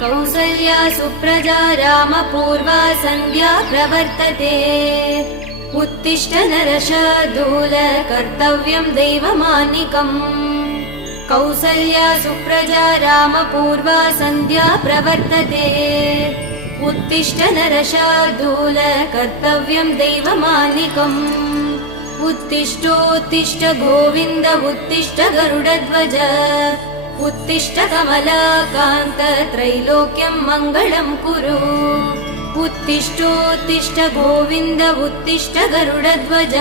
कौसल्या सुप्रजा रामपूर्वा सन्ध्या प्रवर्तते उत्तिष्ठ नरशार्दूल कर्तव्यं दैवमानिकम् कौसल्या सुप्रजा रामपूर्वा सन्ध्या प्रवर्तते उत्तिष्ठ नरशार्दूल कर्तव्यं दैवमानिकम् उत्तिष्ठोत्तिष्ठ गोविन्द उत्तिष्ठ गरुडध्वज उत्तिष्ठ कमलाकान्त त्रैलोक्यं मङ्गलं कुरु उत्तिष्ठोत्तिष्ठ गोविन्द उत्तिष्ठ गरुडध्वज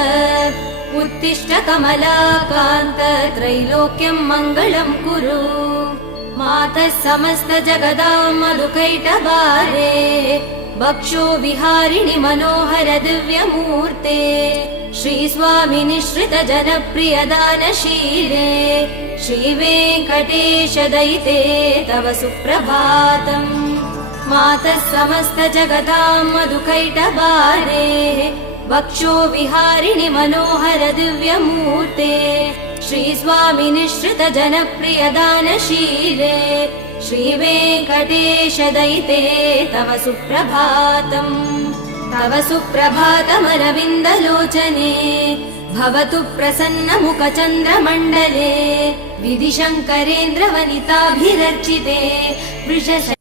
उत्तिष्ठ कमलाकान्त त्रैलोक्यं मङ्गलं कुरु मातः समस्त जगदां मधुकैटभारे भक्षो विहारिणि मनोहर दिव्यमूर्ते श्रीस्वामि निःश्रित जनप्रिय दानशीले श्रीवेङ्कटेश दयिते तव सुप्रभातम् मातः समस्त जगतां मधुकैटभारे भक्षो विहारिणि मनोहर दिव्यमूर्ते श्रीस्वामि निःश्रित जनप्रिय दानशीले श्रीवेङ्कटेश दयिते तव सुप्रभातम् तव सुप्रभातमरविन्दलोचने भवतु प्रसन्न मुख चन्द्रमण्डले विधिशङ्करेन्द्र वनिताभिरर्चिते वृषशैलेन्द्र